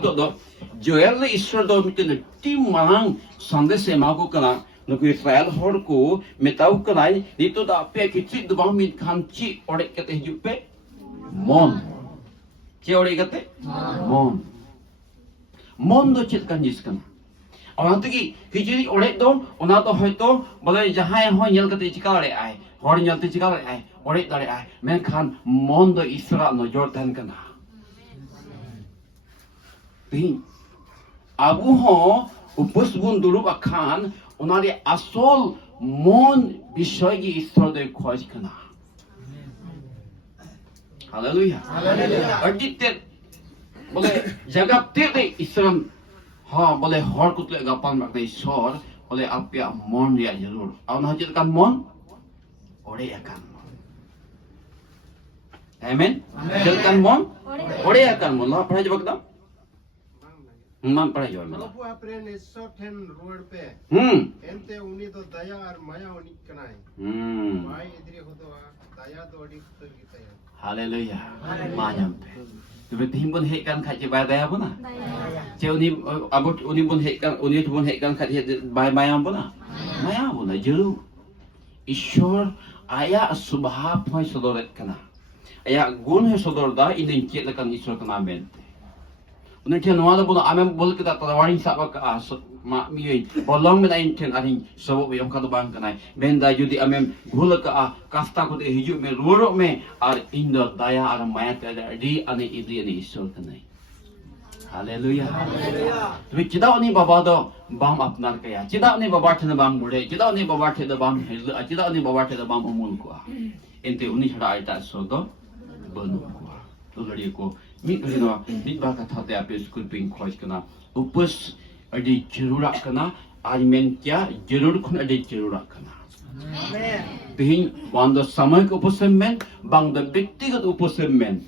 또 Joel Israel 밑에는 팀망 상대세 마고 그나 너 Israel horku metau kanai dito da pe kitsi dubang mit khamchi ore kate hijupe mon che ore kate mon do chet kan jis kana ona tegi hijiri ore do ona to hoyto bole jahay ho nyel kate chika re ai hor nyel te chika re ai ore dare ai men khan mon do Israel no jordan kana ting abu ho upus bun dulu akan onari asol mon bishogi Israel khosh kana hallelujah adite bole jagap te Israel ha bole hor kutle gapan mak sor bole apya mon ria jarur aun hajit kan mon ore akan amen kan mon ore akan mon la pernah jawab kita Man पढ़ा जो मैं प्रभु अपने निस्सोथेन road पे एंते उन्हीं तो दया और माया उन्हीं कनाए my Idris हो तो दया तो अड़ी कुतर की तया हालेलुया मायम पे तो बेटी हिम बन है kan खाचे बाय दया बना चे उन्हीं अब उन्हीं बन है kan उन्हीं तो बन है kan खाचे बाय मायम बना माया बना जरूर ईश्वर आया स्वभाव है सदोरत कना आया गुण है सदोरदा इन्हें चेत लकन ईश्वर कना बेनते उन्हें क्या नवादा बोला आमें बोल के ताता वारिंग साबा का मा मिये बोलोंग में लाइन टेन आरिंग सबो में यम खातो बांग कनाई बेंदा जुदी आमें भूल का कास्ता को दे हिजु में रोरो में और इंदो दया और माया तेरा री अने इदी अने ईश्वर कनाई हालेलुया तो चिदा उन्हीं बाबा दो बाम अपनार कया चिदा उन्हीं बाबा थे बाम बुढ़े चिदा उन्हीं बाबा थे बाम हिल चिदा उन्हीं बाबा थे बाम अमूल को इनते उन्हीं छड़ा आयता सोदो बनु को तो लड़ी को mit bino mit ba ka thate ape school ping khoj kana upus adi jarura kana amen kya jarur khun adi jarura kana amen tin bando samay upusmen bang the ব্যক্তিগত upusmen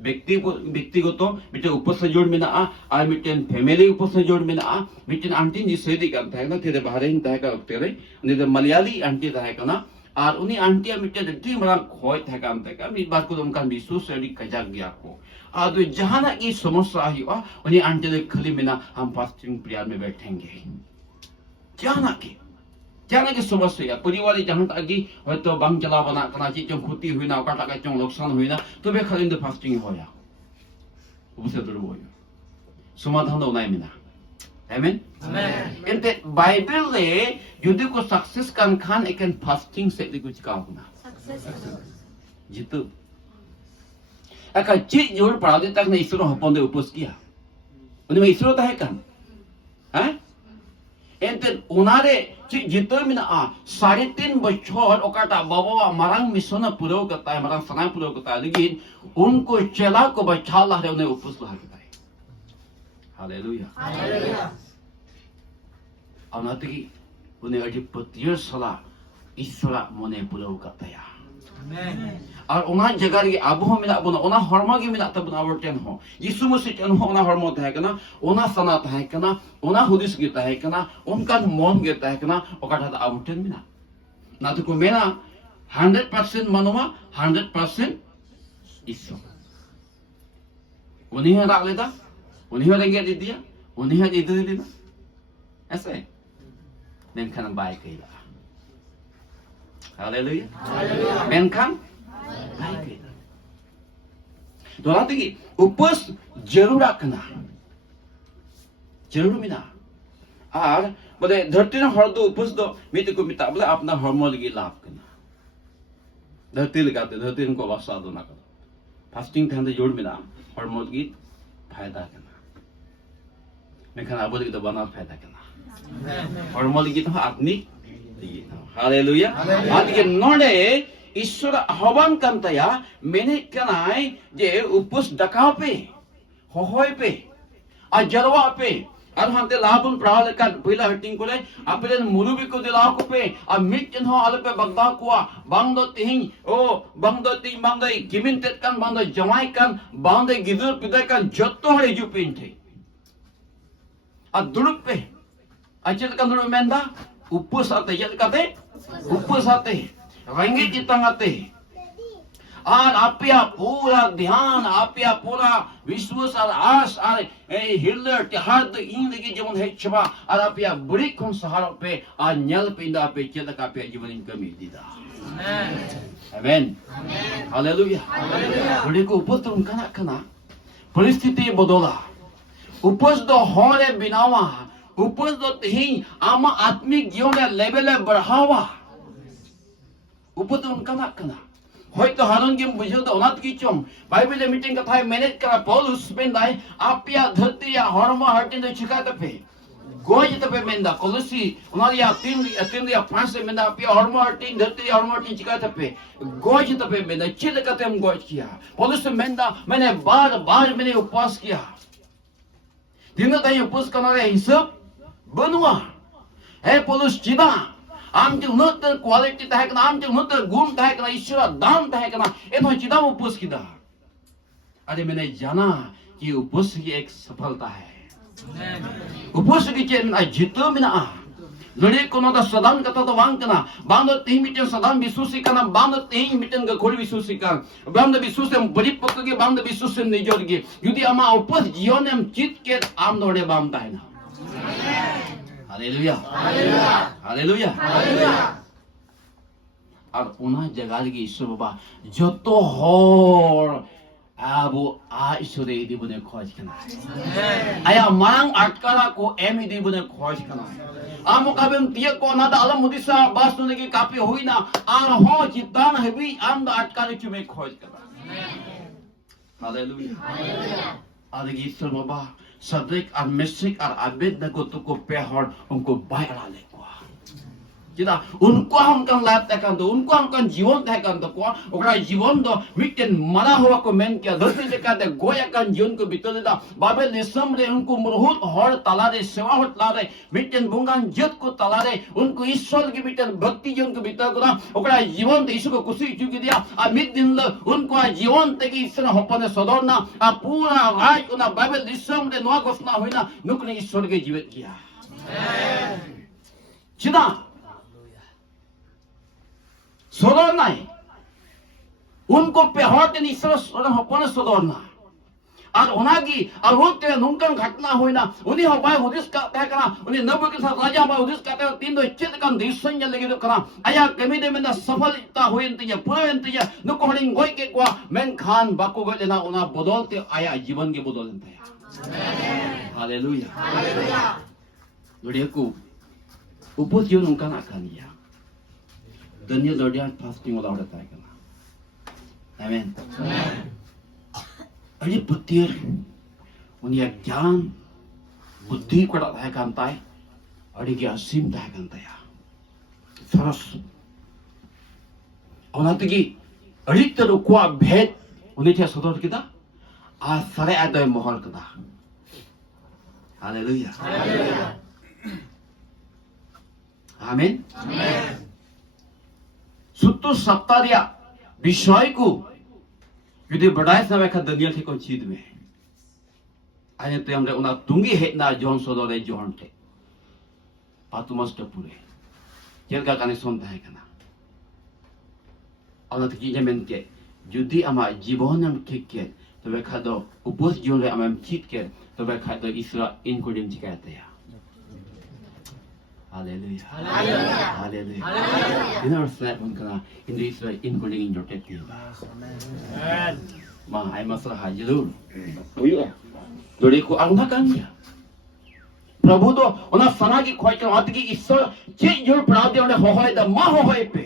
ব্যক্তিগত mite upus jod mena a miten family upus jod mena a miten auntie ni sedi kan thai na thede bahrain thai ka uktere ni de malayali auntie thai kana আর উনি aunty আমি টি মারা খয় থাকা আম থাকা আমি বার করে উনকান বিশ্বস এডি Kazakh গিয়া को আর तो जहाना की समस्या आई हुआ उन्हें आंटी ने खली में ना हम फास्टिंग प्रेयर में बैठेंगे जहाना की समस्या परिवार जहां तक की हो तो बंग चला बना कना चीज जो खुती हुई ना काटा का जो नुकसान हुई ना तो वे खली तो फास्टिंग होया उसे तो वो समाधान तो नहीं मिला Amen. Ente Bible le yudi ko success kan khan eken fasting se di kuch kaam na. Jitu. Aka chi jor parade tak na isro hapon de upos kiya. Uni me isro ta hai kan. Hein? Ente unare chi jitu mina a 3.5 bachor okata baba marang misona puro kata hai marang sanai puro kata hai lekin unko chela ko bachha la hai unhe upos la hai. Hallelujah अनातगी उन्हें अधिपतियों सला ईश्वरा मने पुलाव कतया और उन्हें जगह की आबू हो मिला बुना उन्हें हर्मा की मिला तब नावर्तन हो यीशु मसीह चन हो उन्हें हर्मा था कना उन्हें सना था कना उन्हें हुदिस गिता है कना उनका मन गिता है कना ओकाटा ता आवर्तन मिला ना तो को मेना 100% मनोमा 100% ईश्वर उन्हें राग लेता उन्हीं वाले क्या दे दिया उन्हीं वाले इधर दे दिया ऐसे मेनखान बाय कहिला हालेलुया मेनखान बाय कहिला दोला तकी उपस जरूर रखना जरूर मिना और बोले धरती ने हर दो उपस दो मित को मिता बोले अपना हॉर्मोन की लाभ करना धरती लगाते धरती को वासा दो ना करो फास्टिंग थे जोड़ मिना हॉर्मोन की फायदा करना मेखन आबो लगी तो बना फायदा करना और मोल की तो आदमी हालेलुया आज के नोडे ईश्वर आह्वान करता मैंने कनाय जे उपस डकाव पे होय पे आ जरवा पे और हमते लाभन प्रावल का पहिला हटिंग कोले आपले मुरुबी को दिला को पे आ मिट जन हो आले पे बगदा कुआ बांगदो तिहिं ओ बांगदो ति बांगदो किमिन तेत kan बांगदो जमाई kan बांगदो गिदुर पिदा kan जत्तो हरे जु पिनथे आ दुरुप पे अचेत kan दुरुप मेंदा उपस आते जत काते उपस आते रंगे चितंग आते और आपया पूरा ध्यान आपया पूरा विश्वास और आस और हृदय तिहाद इन लगी जीवन है छबा और आपया बड़ी कौन सहारा पे आ न्याल पिंदा पे चेतक आपया जीवन इन कमी दीदा आमेन हालेलुया बड़ी को उपस्थित उनका ना कना परिस्थिति बदला उपस्थित होने बिनावा उपस्थित ही आमा आत्मिक जीवन लेवल बढ़ावा उपस्थित उनका ना कना होय तो हारन के बुझो तो अनाथ की चोम बाइबल मीटिंग कथा मैनेज करा पौलुस बेंदाय आपया धरती या हरमा हटिन तो छिका तपे गोज तपे मेंदा कोलोसी उनारिया तीन या पांच से मेंदा आपया हरमा हटिन धरती हरमा हटिन छिका तपे गोज तपे मेंदा चिल कते हम गोज किया पौलुस मेंदा मैंने बार मैंने उपवास किया दिन ताई उपवास करने हिसाब बनुआ है पौलुस चिदा आमचे उन्नत क्वालिटी तय करना आमचे उन्नत गुण तय करना ईश्वर दान तय करना ये तो चिदा उपवास किया अरे मैंने जाना कि उपवास की एक सफलता है उपवास की चेन ना जितो मिना लड़े को ना सदान कथा तो वांग करना बांध तीन मीटर सदान विश्वासी करना बांध तीन मीटर का खोल विश्वासी कर बांध विश्वास हम बड़ी पक्का के बांध विश्वास नहीं जोड़ेंगे यदि हम उपवास जीवन हम चित के आम दौड़े बांधता है ना हालेलुया हालेलुया और उन्हें जगह की ईश्वर बाबा जो तो होर आबो आ ईश्वर यदि बने खोज करना आया मांग अटकारा को एम यदि बने खोज करना आमो काबेम तिया को ना दा अलम मुदिसा बास ने की कापी हुई ना आर हो चितान हबी आम दा अटकारे चुमे खोज करना हालेलुया और ईश्वर बाबा सदैक और मिस्टिक और अबेदनको तुको पेहर उनको बायला ले जिदा उनको हम कन लाभ तक तो उनको हम कन जीवन तक तो को ओकरा जीवन दो मिटन मरा हुआ को मेन के धरती से कहते गोया कन जीवन को बितले दा बाबे निसम रे उनको मुरहुत हर तला रे सेवा हट ला रे मिटन बुंगान जत को तला रे उनको ईश्वर की मिटन भक्ति जीवन को बिता को ओकरा जीवन ईश्वर को खुशी चुकी दिया आ मिट दिन उनको जीवन तक ईश्वर हपने सदरना आ पूरा राज उना बाबे निसम रे नवा घोषणा होइना नुकने ईश्वर के जीवित किया चिदा सोदरना है उनको पेहरते ईश्वर हपने सदरना और उनागी और होते नुनकन घटना होइना उन्हीं हबाय हुदिस का तय करा उन्हीं नबी के साथ राजा हबाय हुदिस का तय तीन दो चित कन दिसन जल लगे करा आया कमी दे में सफलता होइन तिया पुरन तिया नुको हडिंग गोय के को मेन खान बाको गलेना उना बदलते आया जीवन के बदलते आमेन हालेलुया हालेलुया लोडियाको उपज जीवन उनका ना Kania Daniel Lordian fasting wala ora tayo kana. Amen. Ani putir unia ज्ञान बुद्धि को ताय कांता है अड़ी के असीम ताय कांता है सरस ओनातगी अड़ी तो को भेद उन्हें क्या सदर किदा आ सारे आदय मोहर किदा हालेलुया हालेलुया आमीन आमीन सुत्तु सप्तारिया विषय को यदि बढ़ाए समय का दुनिया थे कौन चीज में आने तो हमरे उन्हें तुंगी है ना जोन सोदोरे जोन थे पातुमस्त पूरे ये क्या कने सुनता है क्या और तो किन्हें में के यदि हमारे जीवन हम ठीक के तो वे खादो उपवास जीवन रे हमारे ठीक के तो वे खादो ईश्वर इनको दिन कहते हैं Hallelujah. Hallelujah. Hallelujah. Hallelujah. In our slap unkana in the Israel including in your technique. Amen. Ma ay masalah jalur. Oyo. Dori ko ang nakanya. प्रभु तो उन्हें सना की ख्वाहिश के मात्र की ईश्वर जे जो प्राप्ति उन्हें होए द मा होए पे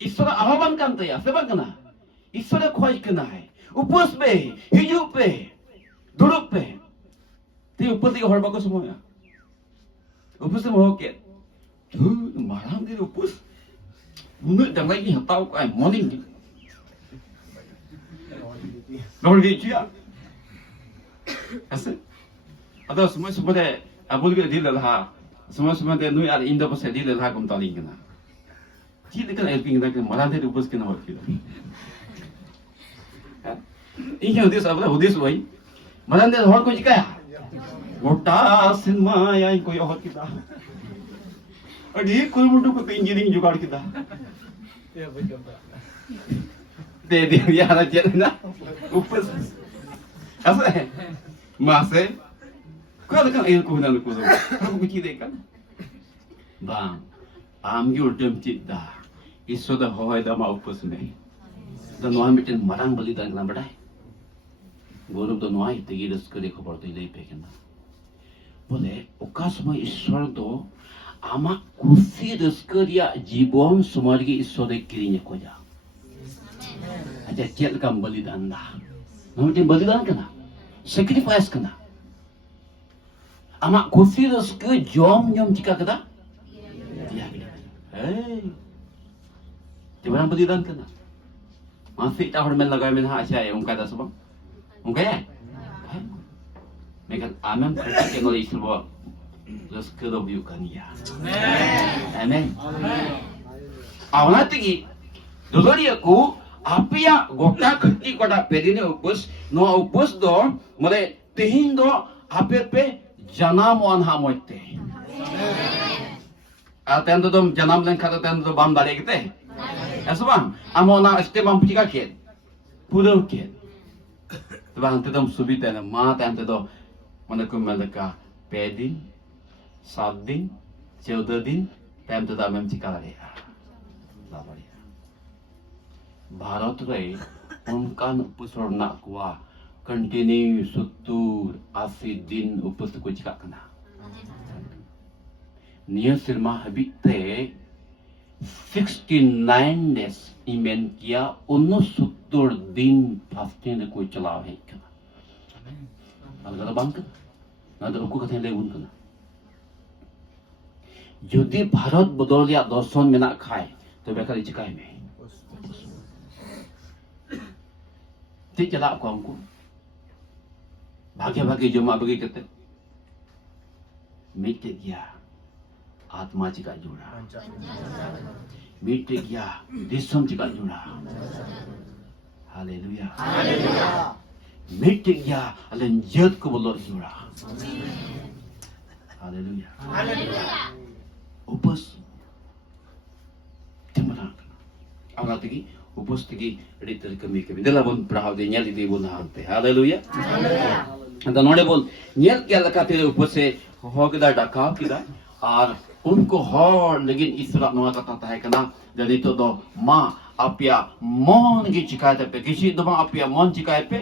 ईश्वर आह्वान करते हैं सेवा करना ईश्वर ख्वाहिश करना है उपवास पे हिजू पे दुरुप पे ते उपवास की हड़बा को समझा उपवास में हो के तू माराम दे उपवास मुझे जंगल की हताओ का मॉर्निंग नॉट वीचिया ऐसे अतः समय दे अबुल के दिल लहा समय दे नुई आर इंदो बसे दिल लहा कम तालिंग ना जी लेकिन एल्पिंग ना के मरान दे उपवास के ना हो के इन के उद्देश्य अपना उद्देश्य वही मरान दे और कुछ क्या मोटा सिनेमा या कोई और किता और ये कोई मुंडू को इंजीनियरिंग जुगाड़ किता deh dia ada jet na upes asa mase ko kan ayo ko na ko do ko ki de kan bang am yu dem chit da iso da hoy da ma upes me da no am tin marang bali dan na badai guru do no ai te gi ras kare khabar to lei pe kan bole okasma ishwar do ama kusi ras kariya jibon samargi iso de kirinya ko ja aja cel kam balidan da no tin balidan kana sacrifice kana ama kusi ras ke jom nyom jika kada ya hey tiba balidan kana masih tak hormat lagai men ha saya ungka da sebab ungka ya mereka aman kerja kalau isu bawa ras ke do biu kan ya amen awalnya tinggi dulu aku apa ya gota kerja kota pedine upus no upus do mulai tihin do apa pe janam wan hamote atendo dom janam len kata atendo do bam dale kete asa bang amona este bam pika ke puro ke bang tedom subita na ma tento do mana ko malaka pedin 7 दिन 14 दिन time तो दाम चिका लगे भारत रे उनका उपसर ना कुआ continue 70-80 दिन उपस को चिका कना निया सिरमा हबिते 69 डेज इमेन किया 69 दिन फास्टिंग को चलाव है कना अलग बंक ना तो को कथे ले उन कना যদি ভারত বদলিয়া দর্শন মেনা খায় তবে খালি চিকাই মে ঠিক চলা को हमको भागे भागे जमा बगी करते मिट गया आत्मा चिका जुड़ा मिट गया दिसम चिका जुड़ा हालेलुया मिट गया अलन जत को बोलो जुड़ा hallelujah उपस temana awal tigi upos tigi ritter kami kami dalabon prahau de nyali de bon hante haleluya anda node bol nyel kya lakate upose hogda daka kida ar unko hor legin isra no kata ta hai kana dari to do ma apya mon gi chikate pe kisi do ma apya mon chikaye pe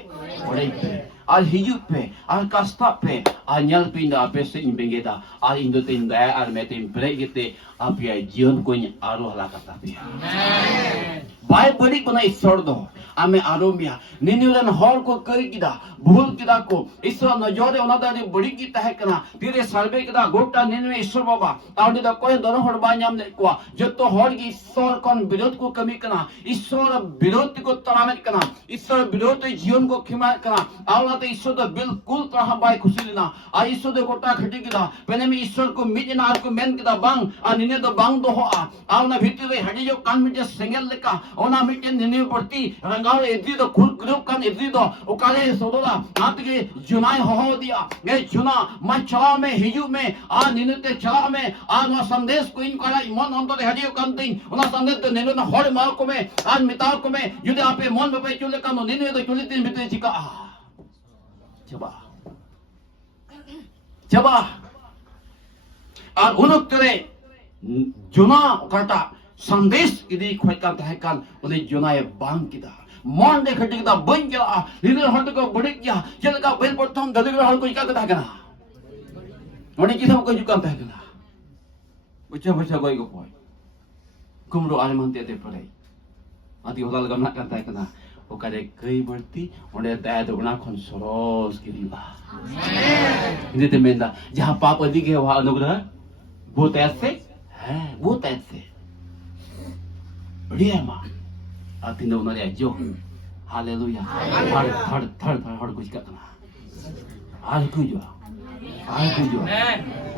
ore pe al hidup pe al kasta pe al nyal pinda pe se imbengeda al indo tinda al metin bregete apya jion ko ny aro hala kata pe amen bai balik bana isor do ame aromia ninuran hor ko kai kida bhul kida ko isor no jore ona da ni badi ki ta hai kana tire sarbe kida gota ninu isor baba audi da koy dono hor ba nyam le ko jotto hor gi isor kon birod ko kami kana isor birod ko taramet kana isor birod jion ko khima kana awla te isor da bilkul ta bai khusilina a isor de gota khati kida pene mi isor ko midina ko men kida bang a nine do bang do ho a awna bhitire hadi jo kan mit sengel leka ona mit nine porti rangaw edri do khul group kan edri do okale sodola atge junai ho dia ge juna ma chala me hiju me a nine te chala me a no sandesh ko in kala imon onto de hadi kan tin ona sandesh te nine na hor ma ko me an mitar ko me jude ape mon be chule kan no nine do chule tin bite chika coba আর উনক্তরে জোনা কাটা সন্দেশ ইদি খয়কান তাহেকান উনি জোনায়ে বাং কিদা মন দেখে কিদা বন গেলা নিদের hot को बड़ी गया जलका बेल प्रथम दलिगर हल को इका कथा कना उनी किसा को जुकान ताहेकना बच्चा बच्चा गई को पय कुमरो आलमान ते पड़े आदि होला लगम ना करता कना ओकरे कई बर्ती ओडे दाय दोगना खन सरोस गिरीबा आमेन इते मेंदा जहां पाप अधिक है वहां अनुग्रह बहुत ऐसे है बहुत ऐसे बढ़िया मां आती नो नरे जो हालेलुया थर्ड थर्ड कुछ करना आज कुछ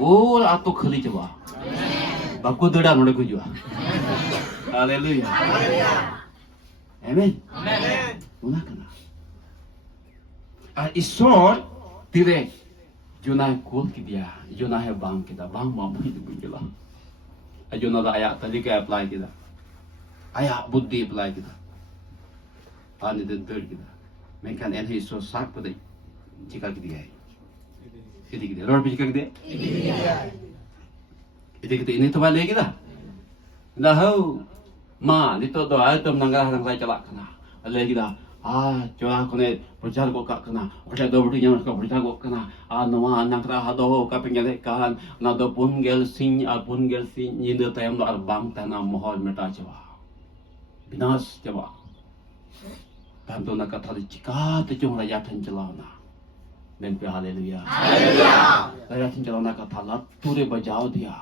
और आ तो खली जवा बाको दड़ा नोडे कुछ hallelujah amen una kana a isor tire jona kul kidia jona he bang kita bang ma bhi du gila a jona da aya tadi ka apply kita aya buddhi apply kita Ani den third kita. Mekan en hiso sak pada jika kita hai. Ini kita. Lord jika kita. Ini kita ini tu balik kita. Dah hau. Ma, itu tu item nangga saya celak kena. Lagi kita. Coba aku ni percaya kau kak kena. Percaya dua beri yang kau percaya kau kena. Nama anak kita hado kau pengelakkan. Nado pun gel sin ini tu tayam tu arbang tanah mohon merta coba. Binas coba. Bantu nak kata jika terjun raja tenjelana. Mempe haleluya. Raja tenjelana kata lah ture bajau dia.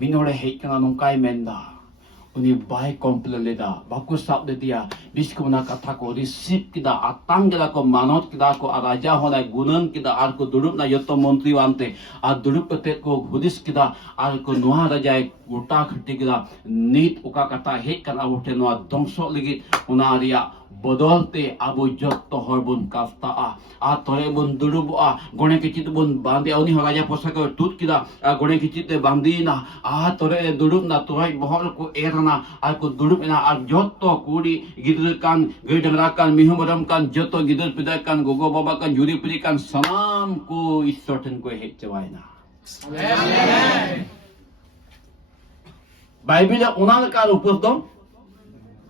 Minore hei kena nungkai menda. Uni baik komplain leda, bagus sab dia. Bisku nak kata ko receive kita, atang kita ko manot kita ko araja honai gunan kita, arko durup na yoto menteri wante, durup petet ko hudis kita, arko nuah raja gurta khati kita, nit uka kata hek kan awute nuah dongsok ligit unaria. Bodolte abu jotto horbun kafta tore bun durubu gone kicit bun bandi oni horaja posak tut kita gone kicit bandi na tore durub na torai bohol ko erana ko durub na jotto kuri gidur kan gedang kan mihumadam kan jotto gidur pidakan gogo baba kan juri pidikan salam ko isorten ko het jawaina amen Bible unal kar upos dom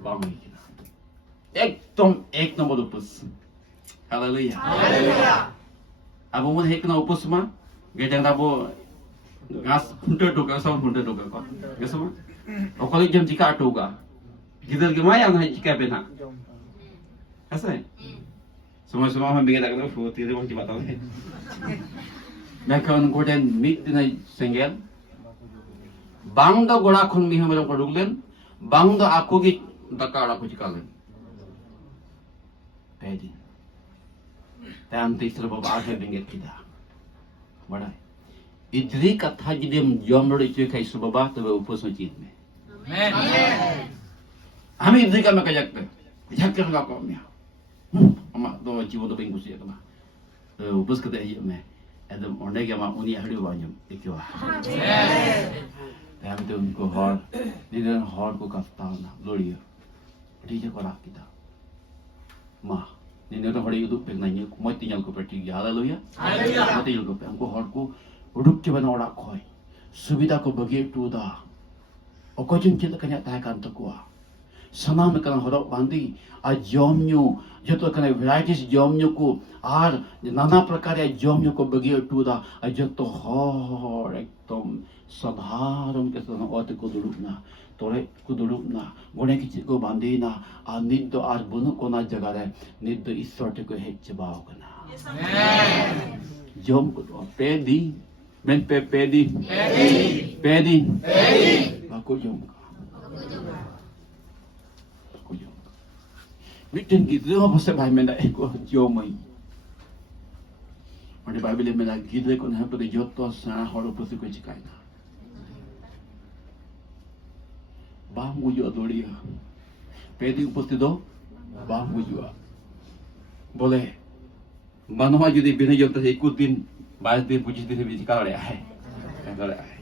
bang एक number उपस hallelujah अब मन हेक ना उपस मा गेटंग दाबो गास फुंटे टोका सब फुंटे टोका को गेसमा ओकले जम जिका टोगा गिदर के माया ना जिका बेना ऐसे समय हम बिगे दाग फो तीरे वंती बताओ मैं कौन गोटेन मिट दिन सेंगेल बांग द गोड़ा खुन मिह मेरम को रुगलेन बांग द आको की दकाड़ा को जिकालेन Pedi. Tam tisra baba ahe benget kita. Bada. Idri katha jidem jomro itu kai subaba tabe upos masjid me. Amen. Ami idri ka makajak pe. Jak ka ko me. Ama do jiwo do bengus ya kama. Upos kata iya me. Adam onde ga ma uni hadu wanyam ikwa. Amen. Tam tu ko hor. Nidan hor ko kafta na gloria. Dije ko rak kita. Ma, ni orang hari itu pengennya, kumai tinggal ko pergi, haleluya. Kumai tinggal ko, angko harku udup coba orang koi, subida ko bagi itu dah. Oko jeng kita kena tahan takwa. Sama mereka orang bandi, jomnyo, jatuh kena varieties jomnyo ko, nana prakar jomnyo ko bagi itu dah, jatuh hor ekdom sadharan kesan otak ko duduk na. Tore ko duduk na, gone kicit ko bandi na, nid do bunuk ko na jagare, nid do isorte ko het jabaw ko na. Jom ko do, pedi, men pedi, ako jom ka. Ako jom ka. Bitin gitu apa sebab menda eko jomai. Mari Bible menda gitu ko na pada jotos na horo pusi ko cikai na. Banggu juga dolia. Pedi upasti do, banggu juga. Boleh. Manusia jadi bina jom terus ikutin, bahas dia puji dia biji kalau le ay, kalau le ay.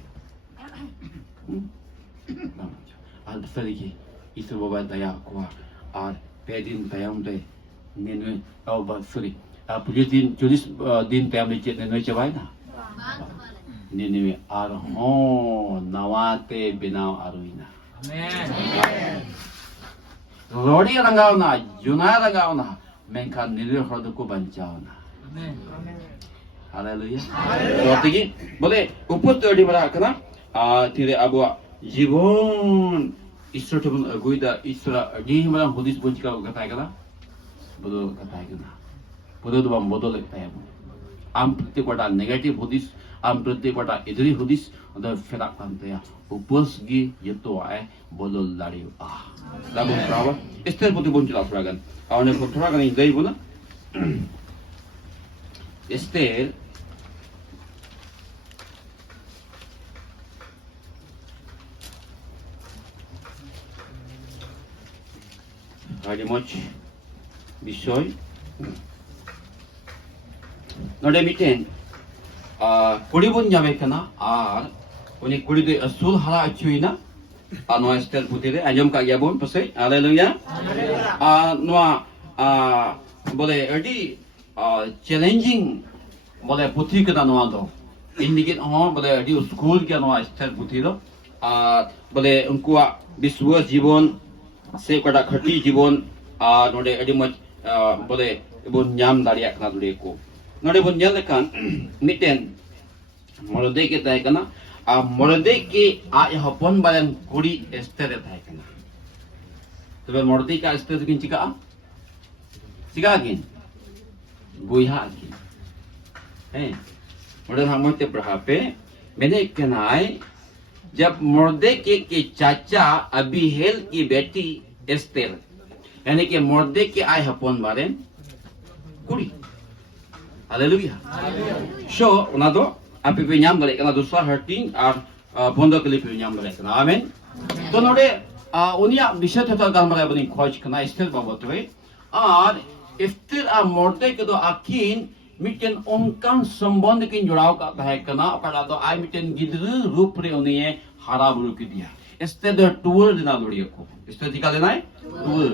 Al besar lagi, itu bawa daya kuah. Pedin tayam deh, ni sorry. Puji din julis din tayam lecet ni coba na. Ni nawate binau aruina. Lori rangau na, Juna rangau na, menkan nilir hodo ko bancau na. Haleluya. Lagi, boleh uput di mana kena? Tidak abu jibun Isra tu pun guida Isra di mana Buddhis pun jika kata kena, bodoh kata kena, bodoh tu bang bodoh lekta ya. Am प्रति Kota negative हुदिस am प्रति कोटा इधरी हुदिस उधर फेराक pantai ya upus gi yeto ay bolol lari lagu berapa Esther putih pun jelas ragan awalnya putih ragan ini dari mana Esther lagi moch bisoy नोडे मिटेन कुड़ीबुन जावे कना are उनी कुड़ी दे असूल हला अचुइना no stele पुतिरे आजम का गयाबुन पसे हालेलुया नो बोले अड़ी चैलेंजिंग बोले पुथी के दानवा दो इंडिकेट हो बोले अड़ी स्कूल के नवा स्टेट पुथी दो बोले उनको विश्व जीवन से कड़ा खटी जीवन नोडे अड़ी मच बोले बोन न्याम दारिया कना दुले को नोडे बोन न्याल लेकान मिटेन मोरदे के ताय कना मोरदे के हपन बालन कुड़ी स्टेट ताय कना तबे मोरदे का स्टेट किन चिका किन बुया किन मोरदे हमते प्रहापे मैंने कनाय जब मोरदे के चाचा अबीहेल की बेटी एस्तेर यानी कि मोरदे के आय हपन बारेन कुड़ी हालेलुया सो उना दो आपे पे ᱧᱟᱢ ᱫᱟᱲᱮᱭᱟᱜ ᱠᱟᱱᱟ दूसरा हर्टिंग और बंद के लिए पे ᱧᱟᱢ ᱫᱟᱲᱮᱭᱟᱜ ᱠᱟᱱᱟ आमेन तो नोडे उनिया विषय थे तो गालमारा बनी खोज कना स्थिर बाबत हुए और स्थिर मोरदे के दो आकिन मिटन उनकान संबंध किन जुड़ाव का है कना ओकरा दो आई मिटन गिद्र रूप रे उनिए हारा बुरु की दिया स्थिर दो टूर दिना लोड़िए को स्थिर दिखा देना है टूर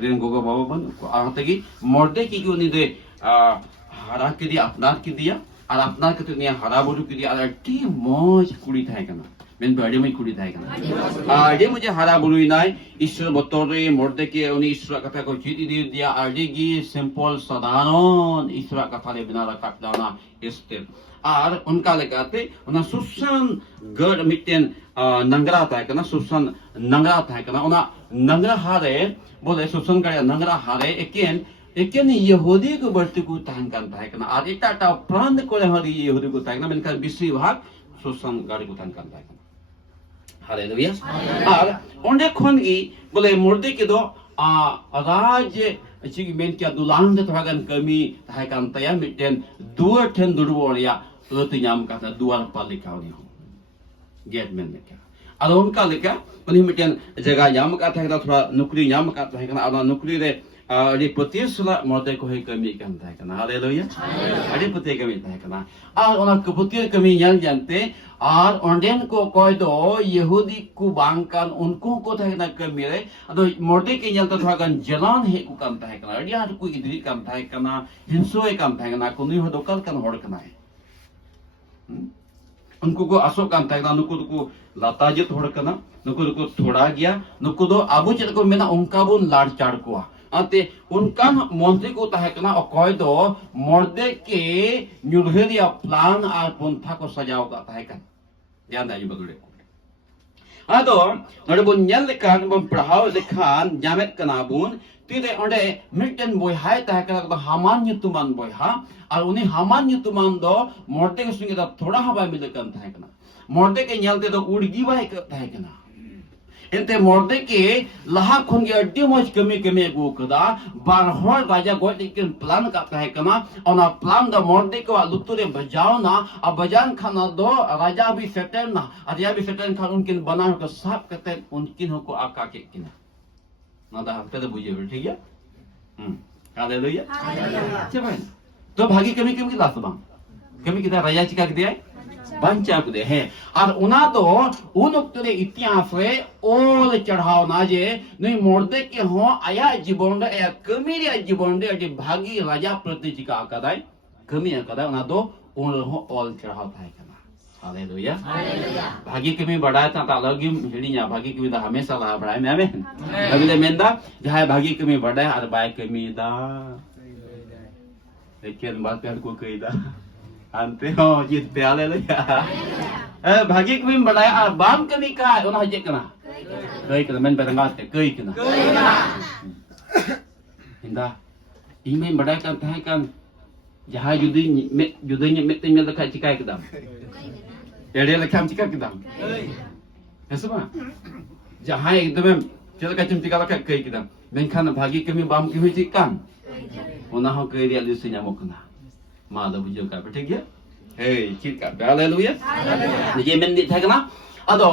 रेन गोगो बाबा बन को आते की मोरदे की उनी दे हारा के दिया अपना की दिया और अपना के दुनिया हरा बुरु की दिया अटी मौज कुड़ी थाय कना मेन बड़ी में कुड़ी थाय कना आडे मुझे हरा बुरु नाय ईश्वर बतोरे मोरदे के उनी ईश्वर कथा को जीती दिया आडे की सिंपल साधारण ईश्वर कथा ले बिना रखा दाना स्थिर और उनका लगाते उना सुसन गड मिटेन नंगरा थाय कना सुसन नंगरा थाय कना उना नंगरा हारे बोले सुसन का नंगरा हारे एकेन यहूदी को बढ़ती को तान करता है कना और इटा प्रांत को हरी यहूदी को तान मेनका बिसी भाग सुसन गाड़ी को तान करता है हालेलुया और ओंडे खोन की बोले मुर्दे के दो राज चिक मेन क्या दुलांग दे थगन कमी है कांता या मिटेन दुआ ठन दुरवरिया लति नाम का दुआर पालिका नि हो गेट मेन ने क्या और उनका लेका उन्हीं मिटेन जगह नाम का था थोड़ा नौकरी नाम का था कना और नौकरी रे अधिपति सला मोदे को है कमी करता है कना हालेलुया अधिपति कमी था कना और उन कपति कमी यान जानते और ओंडेन को कोई दो यहूदी को बांकान उनको को था कना कमी रे अदो मोदे के यान तो थगन जलान है को करता है कना अडिया को इदरी करता है कना हिंसोए करता है कना कोनी हो दोकल कन होड़ कना है उनको को असो करता है कना नुको को लताजित होड़ कना नुको को थोड़ा गया नुको दो आबू चल को मेना उनका बुन लाड़ चाड़ को आते उनका मंत्री को तहे कना अकोय दो मोरदे के न्यूलहेरिया प्लान और पंथा को सजाव का तहे कन ध्यान दाई बदले आदो नडे बुन नेल लेखान बम पढ़ाव लेखान जामेत कना बुन तिरे ओंडे मिटन बॉय हाय तहे कना हामान युतुमान बॉय हा और उनी हामान युतुमान दो मोरदे के संगे थोड़ा हवा मिले कन तहे कना मोरदे के नेलते दो उड़गी बाय तहे कना एंते मोरदे के लहा खुन के अड्डी मौज कमी कमी गो कदा बारहोर राजा गोट के प्लान का है कना और प्लान द मोरदे को लुतुरे बजाओ ना अब बजान खाना दो राजा भी सेटल ना राजा भी सेटल खान उनके बना को साफ करते उनकिन को आका के किना ना दा हफ्ते तो बुझे ठीक है हालेलुया हालेलुया तो भागी कमी कमी की लास्ट बा कमी किदा राजा चिका के दिया बंचा को दे है और उना तो उन उक्तरे इतिहास रे ओल चढ़ाव ना जे नहीं मोरदे के हो आया जीवन रे कमी रे जीवन रे अति भागी राजा प्रति चिका कदाय कमी कदाय उना तो उन हो ओल चढ़ाव थाय कना हालेलुया हालेलुया भागी कमी बढ़ाया ता अलगी हिड़िया भागी कमी दा हमेशा ला बढ़ाय में आमेन अगले मेंदा जहां भागी कमी बढ़ाय और बाय कमी दा लेकिन बात को कईदा अंते हो जित पे हालेलुया भागी कमी बढ़ाया और बाम कमी का उना जे कना कई कना मेन बरंगास ते कई कना इंदा इमें बढ़ाय kan tahan kan जहां जुदी जुदीnya met tinggal dekat cikai kedam एड़े लखम चिका किदाम ऐसा बा जहां एकदम चल का चिम चिका लखा कई किदाम मेनखान भागी कमी बाम कमी चिकान ओना हो कई रिया लिस ᱧᱟᱢᱚᱜ मा दा बुझो का ठीक है हे चिका हालेलुया ये मेन दी था कना अदो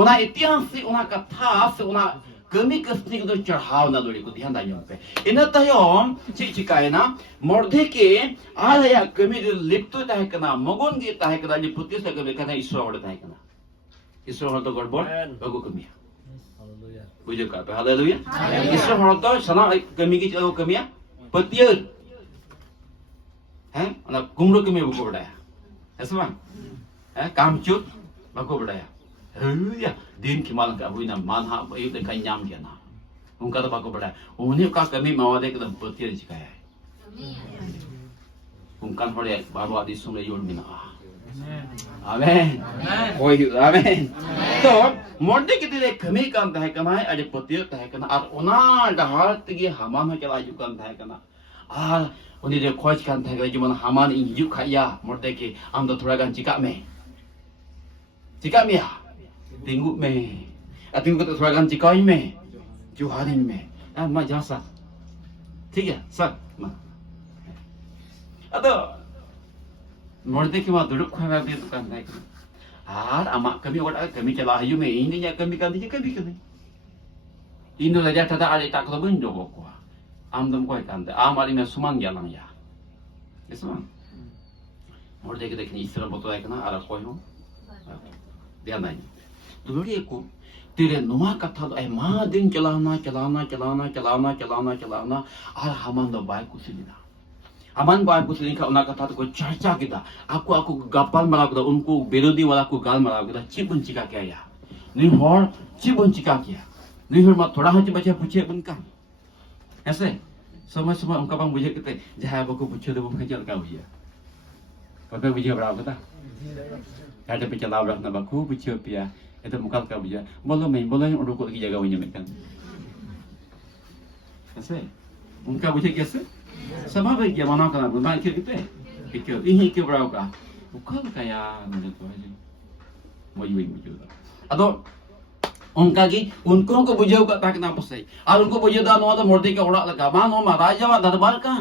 ओना इतिहास से ओना कथा से ओना कमी कसनी को चढ़ाव ना लोड़ी को ध्यान दाइयो पे इन तयम चिकायना मोरदे के आया कमी लिप्त ताहे कना मगोन गे ताहे कना जे पुति से कबे कना ईश्वर ओड ताहे कना ईश्वर हो तो गड़बड़ बगो कमी हालेलुया बुझो का हालेलुया ईश्वर हो तो सना कमी की चलो कमिया Petier. Là cung đôi cái miệng của đại. Thấy sao bạn? Cam chút mà của đại. Ya, din khi mà cái vui nằm man ha, bây giờ cái nhám kia na. Ông cái đó bao của đại. Ông này các cái mi mà đây cái đó petier chỉ cái. Ông căn hồi đấy baru đi xuống đây yul mina. Amen. Ôi hiểu amen. तो मोटे के तेरे कमी काम था करना है अरे पतियो था करना और उना डहार तगी हमान हो चला जुकान था करना और उन्हें जो खोज काम था करना जो मन हमान इंजु खाया मोटे के हम तो थोड़ा गान चिका में या tinggu में tinggu तो थोड़ा गान चिकाई में जुहारिन में माँ जा सा ठीक है सर माँ अतो मोटे के माँ दुरुक खाना भी दुकान था करना Ar amak kami orang kami celah ayu me ini nya kami kami Indo saja tata ada tak kelebun do ko. Am dum ko kan am ari me suman jalan ya. Isman. Morde ke dekni isra boto ai kana ara ko no. Dia nai. Dulu ko tire numa katha ai ma din chalana ar haman do bai kusilina. Aman बार कुछ लिखा उनका कथा तो कोई चर्चा किया आपको गप्पल मरा किया उनको विरोधी वाला को गाल मरा किया चिपन चिका क्या या नहीं हॉर चिपन चिका किया नहीं हॉर मत थोड़ा हंच बचे पूछे बनका ऐसे समय समय उनका बांग बुझे किते जहाँ बको पूछे तो वो खजल का बुझे पता बुझे बड़ा पता ada bicara orang nak baku bicara pia itu mukal ka buja boleh yang urut lagi jaga punya mekan ऐसे उनका बुझे कैसे sama baik dia mana kana bukan kita ini ke berapa bukan kayak gitu aja mau yuing begitu atau उनका की उनको को बुझाऊ का ताकना पसै और उनको बुझेदा नो तो मोर्दे के ओड़ा लगा मानो मा राजा वा दरबार का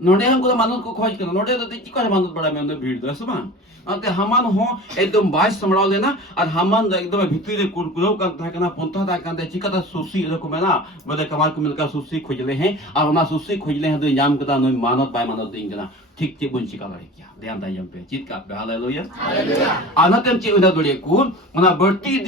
नोडे हमको तो मानो को खोज करना नोडे तो तिची का मानो बड़ा में अंदर भीड़ दस मा अंते हमान हो एकदम बाइस संभाल लेना और हमान एकदम भीतर कुरकुरो का ताकना पंथा ताकना चिका ता सुसी रको में ना बोले कमाल को मिलकर सुसी खोजले हैं और ना सुसी खोजले हैं तो जाम कदा नो मानत बाय मानत दिंगना ठीक ठीक बुंची का लड़की ध्यान दा जम पे चित का हालेलुया हालेलुया अनतम चे उदा दोले कुन मना बढ़ती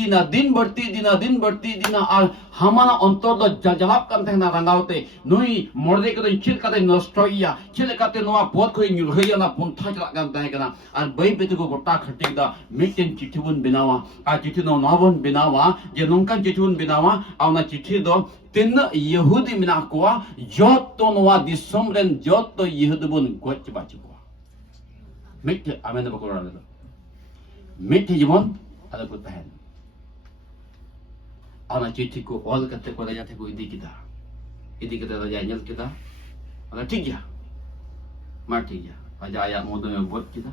दिना और हमारा अंतर तो जवाब करते हैं ना रंगावते नोई मोर्दे के तो चित का नष्टइया चित का ते नोआ बहुत कोई न्यूरहिया ना पंथा चला करते हैं ना और बई पे तो गोटा खट्टी दा मिटेन चिठिबुन बिनावा आ चिठि नो नबुन बिनावा जे नोंका चिठिबुन बिनावा और ना चिठि दो तीन यहूदी मिना कोआ जोतो नोआ दिसमरेन जोतो यहूदबुन गोच बाचुआ मिट आमेन बकोरा ले मिट जीवन ada ko tahan ana चिट्ठी को ऑल करते को जाते को इदी kita raja nyel kita ana ठीक ya मार ठीक ya raja ayat modo में buat kita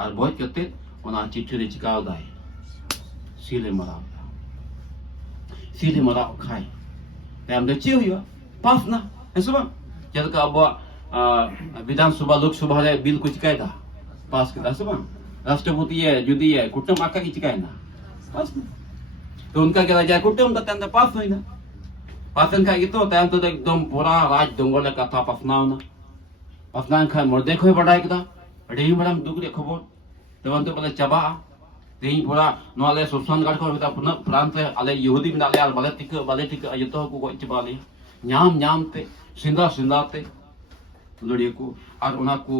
और buat करते ona चिट्ठी रे चिकाव दाई सीले मरा खाई हम दे चियो यो पास ना ऐसा बा जब का अब विधानसभा लोकसभा रे बिल को चिकाय दा पास के ऐसा बा राष्ट्रपति है जुदी है कुटुंब आका की चिकाय ना पास तो उनका क्या राजा कुटुंब का तंद पास होई ना पासन का gitu तंद तो एकदम पूरा राज दंगल का था पासना खा मोर देखो बड़ाई kita रेही मरम दुगरे खबर तो तो बोले चबा तेही पूरा नोले सुल्तान गाड़ को बिता पुना प्रांत आले यहूदी में आले बाले टिक अयतो को को चबाले न्याम ते सिंदा ते लड़िए को और उना को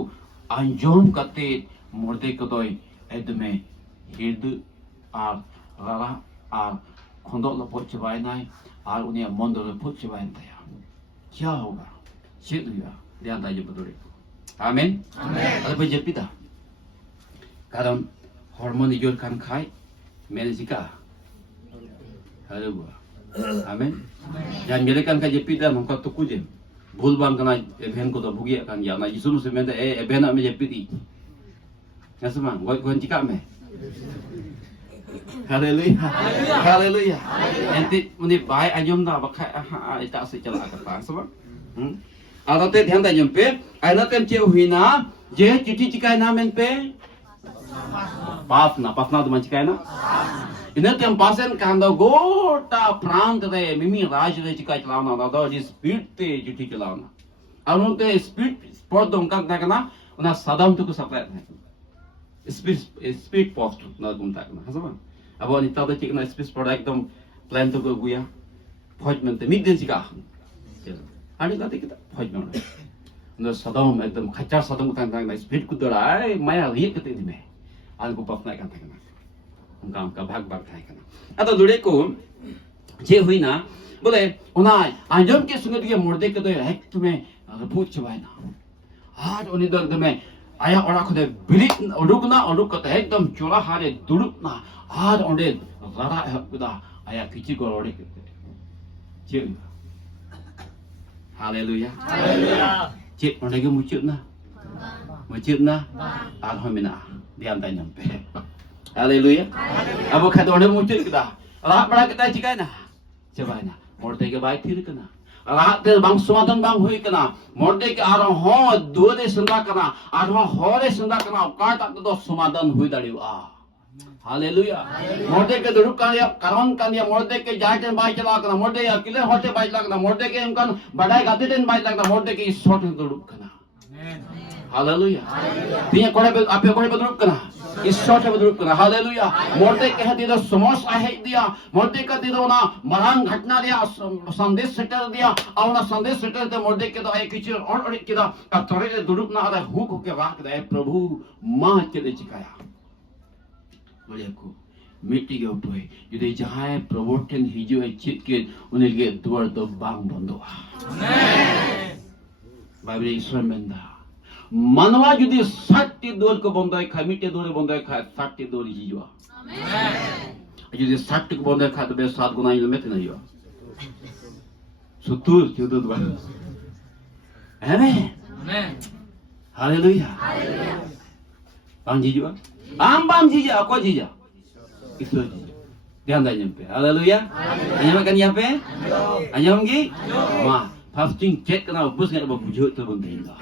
अंजोम करते मोरदे को तो एदमे हिद और रारा और खंडो लपो चबाई नाय और उन्हें मंदो लपो चबाई ताया क्या होगा चिल्लिया ध्यान दाइए बदोरे आमीन आमीन अरे जपिता कारण hormon hijau kan kai melizika halo gua amin jangan jadikan kaje pida mongko tuku jem bul bang kana event ko to bugi kan ya na isu se menda event ame je pidi ya semang gua cika me haleluya nanti muni bai ajum da bakai ita se chala ka pa semang alate dhyan da jom pe ainatem che huina je चिट्ठी चिकाय ना men pe पासना तो मंच का है ना इन्हें तो हम पासन कांडो गोटा प्रांत रे मिमी राज रे चिका चलाना ना तो जिस स्पीड ते चिट्ठी चलाना और उनते स्पीड स्पॉट तो उनका क्या करना उन्हें सदाम तो कुछ सप्लाई है स्पीड पोस्ट ना घूमता करना है सब अब वो निता तो चिकना स्पीड स्पॉट एकदम प्लान तो को गुया फौज में तो मिड दिन चिका 아니 나도 kita phojno no sadom ekdam khacha sadom kan tang speed ku dora maya ri kete ni me al ko pap nai kan thang na उनका भाग भाग था करना अतः दुड़े को जे हुई ना बोले उना अंजम के संगत के मुर्दे के तो एक तुम्हें पूछ चबाई ना आज उन्हें दर्द में आया और आँखों दे बिलिक रुकना और रुक करते एकदम चोला हारे दुरुप ना आज उन्हें ज़रा है कुदा आया किसी को रोड़े करते जे हालेलुया जे उन्हें के मुचुप ना आज हम ना ध्यान दान पे Haleluya. Abu kata orang muncul kita. Allah pada kita cikai na. Coba na. Morde ke baik thir kana. Allah te bang suadan bang hui kana. Morde ke arah ho dua de senda kana. Arah ho de senda kana. Kau tak tu sumadan hui dari ah. Haleluya. Morde ke duduk kan ya karon kan ya morde ke jajan baik cela kana. Morde ya kile hote baik lagna. Morde ke imkan badai gati den baik lagna. Morde ke isot duduk kana. Haleluya. Tiya kore be ape kore be duduk kana. ईश्वर से बदरूप करना hallelujah मोर्दे के हती तो समोस आहे दिया मोर्दे का ती तो ना मरांग घटना दिया संदेश सेटर दिया और ना संदेश सेटर तो मोर्दे के तो एक किसी और एक किदा का तोरे के दुरुप ना आता हुक के वाक दे प्रभु मां चले चिकाया बोले को मिट्टी के ऊपर यदि जहां प्रवोटन हिजो है चित के उन्हें के द्वार तो बांग बंदो बाइबल ईश्वर मेंदा मनवा जुदी 60 दोर को बंदाय खा मिटे दोरे बंदाय खा 60 दोर हिजवा आमेन जुदी 60 को बंदाय खा तो बे 7 गुना ही में नहीं हो 70 14 बार आमेन आमेन हालेलुया हालेलुया बांग हिजवा आम बांग हिजवा को हिजवा ईश्वर जी ध्यान दें पे hallelujah hallelujah kan ya pe anyam gi ma fasting check kana upus kana bujo to bundinda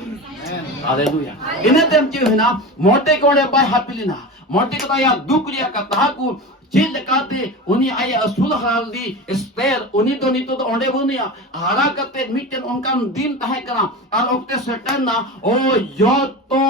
hallelujah इन्हें तम जो है ना मोटे कोड़े बाय हापिलिना मोटे को या दुक्रिया का ताकू चीज लगाते उन्हीं आये असुल हालदी स्पेयर उन्हीं तो ओंडे बुनिया हारा करते मीटन उनका दिन तहे करा और ओक्टे सटन ना ओ यो तो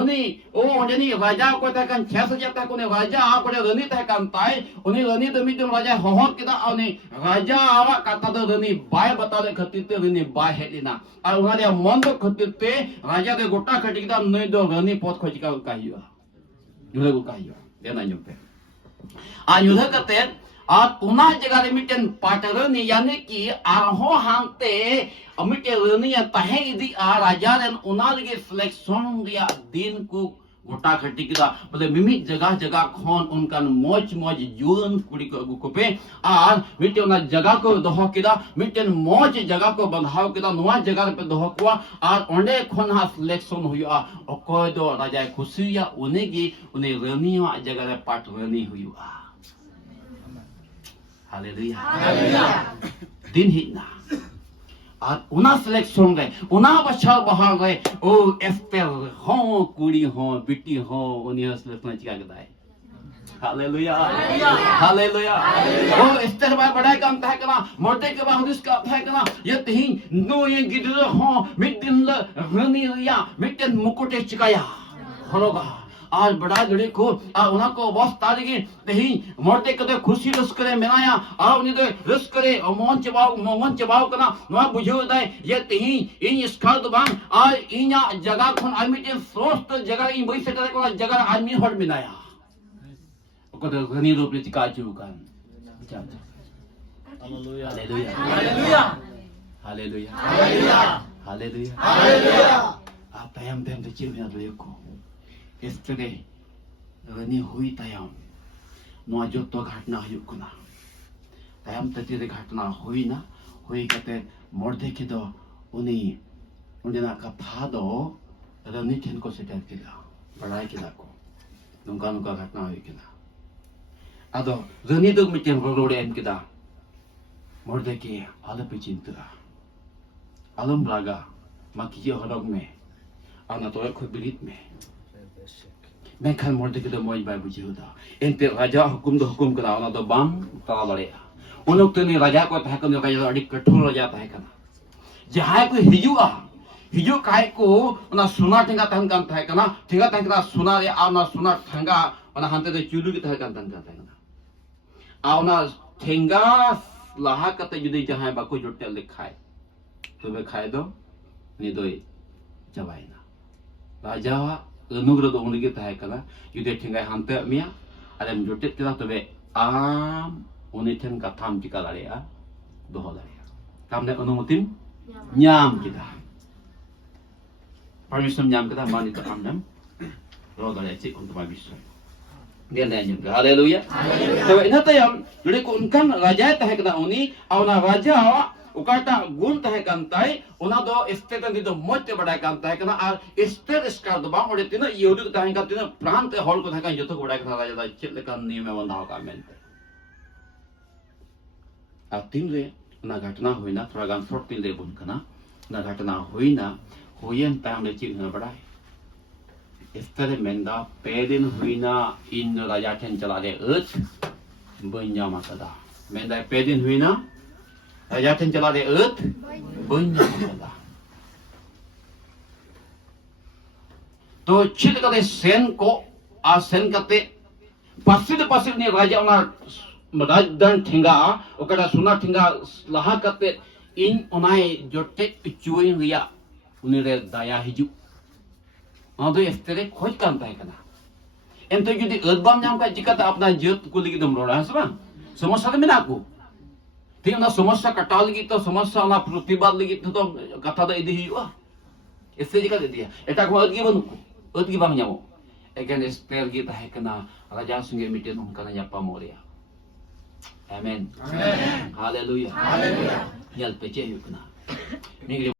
उन्हीं ओ ओंडे नी राजा को तक कन 6 जाता को ने राजा आ को रनी तहे कन ताई उन्हीं रनी तो मीटन राजा हो किदा उन्हीं राजा आवा कता तो रनी बाय बताले खतिते रनी बाय हेलिना और उन्हारे मन तो खतिते राजा दे गोटा खटिदा नहीं दो रनी पोत खोजिका काहियो दुले को काहियो देना जो पे युद्ध करते और उना जगह मिटन पाटर ने यानी कि आहो हांते मिटे रनी तहे इदी आ राजा रन उना लगे सिलेक्शन दिया दिन को गोटा खट्टी किदा बोले मिमी जगह जगह खोन उनका मौज मौज जुन कुड़ी को कोपे और मिटे उना जगह को दोहो किदा मिटन मौज जगह को बंधाव किदा नुआ जगह पे दोहो कुआ और ओंडे खोन हा सिलेक्शन हुआ ओकोय दो राजा खुशिया उन्हें की उन्हें रनिया जगह रे पाट रनी हुआ हालेलुया हालेलुया दिन ही ना और उना सिलेक्शन रे उना बच्चा बाहर रे ओ एस्पेल हो कुड़ी हो बिटी हो उन्हें सिलेक्शन चिका के दाए हालेलुया हालेलुया ओ एस्टर बाय बड़ा काम था करना मोटे के बाद इसका था करना ये तीन नो ये गिदर हो मिटिन रनी या मिटिन मुकुटे चिकाया होगा आज बड़ा लड़े को उन्हा को बस तारीगी नहीं मोटे कदे खुशी रस करे मेनाया और उन्हें तो रस करे मोहन चबाव करना नवा बुझो दाए ये तीन इन इसका दुबान आज इन्या जगह खुन आदमी के स्वस्थ जगह इन वही से को जगह आदमी हट मिनाया को तो घनी रूप ले चिका चुकान hallelujah hallelujah hallelujah hallelujah hallelujah hallelujah आप हम तो चिर में को इसतरे रनी हुई तयम नोआ जो तो घटना हुई कुना तयम तती घटना हुई ना हुई कहते मोर्दे की दो उन्हीं ना का था दो रनी ठेन को सेटल किला बड़ाई किला को नुका घटना हुई किला अदो रनी तो मिटेन रोड़े एन किला मोर्दे की आलम पे चिंता आलम रागा माकिये हरग में आना तो एक बिलित में मैं खान मोर्दे के तो मौज बाय बुझी होता इन पे राजा हुकुम करा ना तो बाम तला लड़े उन लोग तो नहीं राजा को था करने राजा अड़ी कठोर राजा था करना जहाँ को हिजू काय को ना सुना ठेंगा तहन kan था करना ठेंगा तहन करना सुना रे आ ना सुना ठेंगा ना हंते तो चुलू की था करना करना आ ना ठेंगा लहा कते जुदी जहाँ बाको जोटे लिखाए तबे खाए दो निदोय जबायना राजावा अनुग्रह दो उनगे ताहे कना जुदे ठेंगाय हानते मिया आलेम जोटेट केला तबे आम उनि ठेन कथाम चिका दाड़ेया दोहो दाड़ेया तामने अनुमतिम ᱧᱟᱢ ᱠᱮᱫᱟ परमिशन ᱧᱟᱢ ᱠᱮᱫᱟ ᱢᱟ ᱱᱤᱛᱚᱜ ᱟᱢᱮᱢ ᱨᱚᱲ ᱫᱟᱲᱮᱭᱟᱜᱼᱟ ᱪᱮᱫ ᱠᱚ ᱛᱟᱢᱟ ᱵᱤᱥᱚᱭ ᱜᱮ ᱟᱸᱡᱚᱢ ᱠᱮᱫᱟ हालेलुया तबे ᱤᱱᱟᱹ ᱛᱟᱭᱚᱢ ᱱᱚᱰᱮ ᱠᱚ ᱚᱱᱠᱟᱱ ᱨᱟᱡᱟᱭ ᱛᱟᱦᱮᱸ ᱠᱟᱱᱟ ᱩᱱᱤ ᱚᱱᱟ ᱨᱟᱡᱟᱣᱟᱜ ᱚᱠᱟᱴᱟᱜ ᱜᱩᱱ ᱛᱟᱦᱮᱸ ᱠᱟᱱ ᱛᱟᱭ ᱚᱱᱟ ᱫᱚ ᱮᱥᱛᱮᱨ ᱫᱚ ᱢᱚᱡᱽ ᱛᱮ ᱵᱟᱰᱟᱭ ᱠᱟᱱ ᱛᱟᱦᱮᱸ ᱠᱟᱱᱟ ᱟᱨ ᱮᱥᱛᱮᱨ ᱮᱥᱠᱟᱨ ᱫᱚ ᱵᱟᱝ ᱚᱸᱰᱮ ᱛᱤᱱᱟᱹᱜ ᱤᱭᱦᱩᱫᱤ ᱠᱚ ᱛᱟᱦᱮᱸ ᱠᱟᱱ ᱛᱤᱱᱟᱹᱜ ᱯᱨᱟᱱ ᱛᱮ ᱦᱚᱲ ᱠᱚ ᱛᱟᱦᱮᱸ ᱠᱟᱱ ᱡᱚᱛᱚ ᱠᱚ ᱵᱟᱰᱟᱭ ᱠᱟᱱᱟ ᱨᱟᱡᱟ ᱫᱚ ᱪᱮᱫ ᱞᱮᱠᱟᱱ ᱱᱤᱭᱚᱢᱮ ᱵᱟᱸᱫᱷᱟᱣ ᱠᱟᱜᱼᱟ ᱢᱮᱱᱛᱮ ᱟᱨ ᱛᱤᱱᱨᱮ ᱚᱱᱟ ᱜᱷᱚᱴᱱᱟ ᱦᱩᱭᱱᱟ ᱛᱷᱚᱲᱟ ᱜᱟᱱ ᱥᱚᱨᱴ ᱛᱤᱱ ᱞᱟᱹᱭ ᱵᱚᱱ ᱠᱟᱱᱟ ᱚᱱᱟ ᱜᱷᱚᱴᱱᱟ ᱦᱩᱭᱱᱟ हुयन तांग ले चिन्ह बड़ा इस तरह मेंदा पेदिन हुईना इन राजा ठेन चला दे अत बन्या माकदा मेंदा पेदिन हुईना राजा ठेन चला दे अत बन्या माकदा तो चित कते सेन को आ सेन कते पासिद ने राजा ना राजदान ठेंगा ओकरा सुना ठेंगा लहा कते इन ओनाय जोटे चुइन रिया उन्हें दया हिजू अदो एस्तेरे खोज कान ताहे कना एंतो जुदी अदबाम नाम का चिकाता अपना जत को लगी दम रोड़ा है समस्या तो मेना को ठीक ना समस्या कटाव लगी तो समस्या ना प्रतिवाद लगी तो कथा दा इदी हुआ इससे जिका दे दिया एटा को अदगी बनु अदगी बांग ᱧᱟᱢᱚ एकेन एस्तेर गी ताहे कना राजा संगे मिटेन उनका ᱧᱟᱯᱟ मोरिया आमेन हालेलुया हालेलुया यल पे चे हुकना